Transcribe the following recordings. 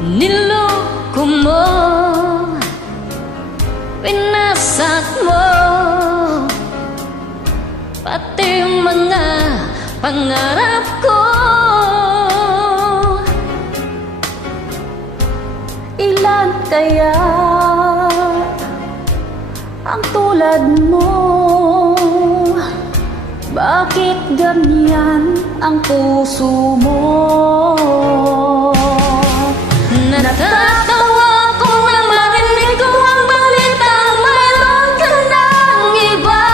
Niloko mo, pinasak mo pati mga pangarap ko. Ilan kaya ang tulad mo? Bakit ganyan ang puso mo? Natatawa ko na marinig ko ang balitang mayroon ka ng iba.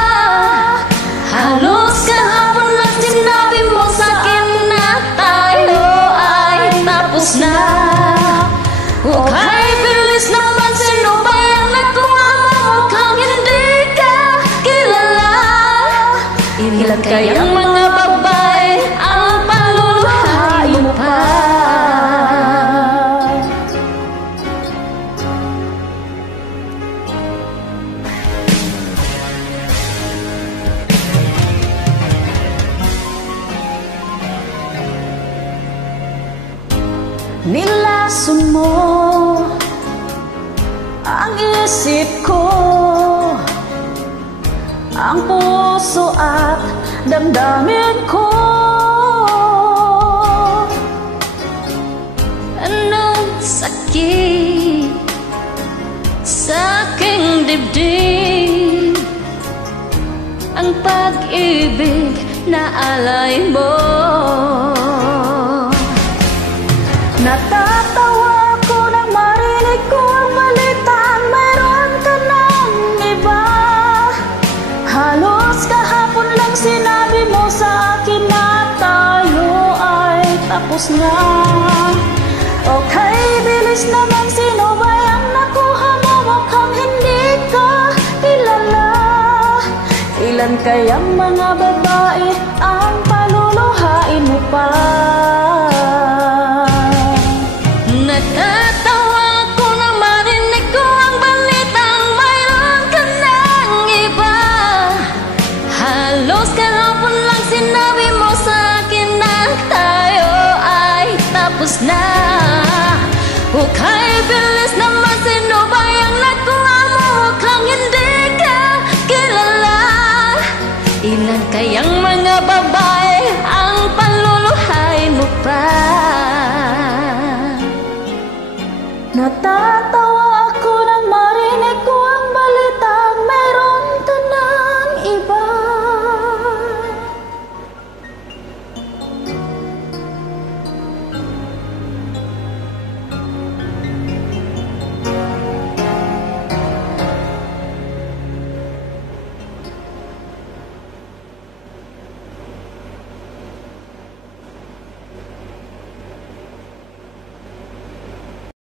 Halos kahapon lang sinabi mo sa'kin na tayo ay tapos na. Okay, bilis naman, sino ba yung nakuha mo? Mukhang hindi ka kilala. Ilan kayang mga babae ang paluluhain mo pa? Nilason mo ang isip ko, ang puso at damdamin ko. Anong sakit sa aking dibdib, ang pag-ibig na alay mo. Natatawa ko nang marinig ko ang balitang mayroon ka ng iba. Halos kahapon lang sinabi mo sa akin na tayo ay tapos na. Okay, bilis naman, sino ba yung nakuha mo? Mukhang hindi ka kilala. Ilan kayang mga babae ang paluluhain mo pa? Natatawa ko na marinig ko ang balitang mayroon ka ng iba. Halos kahapon lang sinabi mo sa akin na tayo ay tapos na. Okay, bilis naman,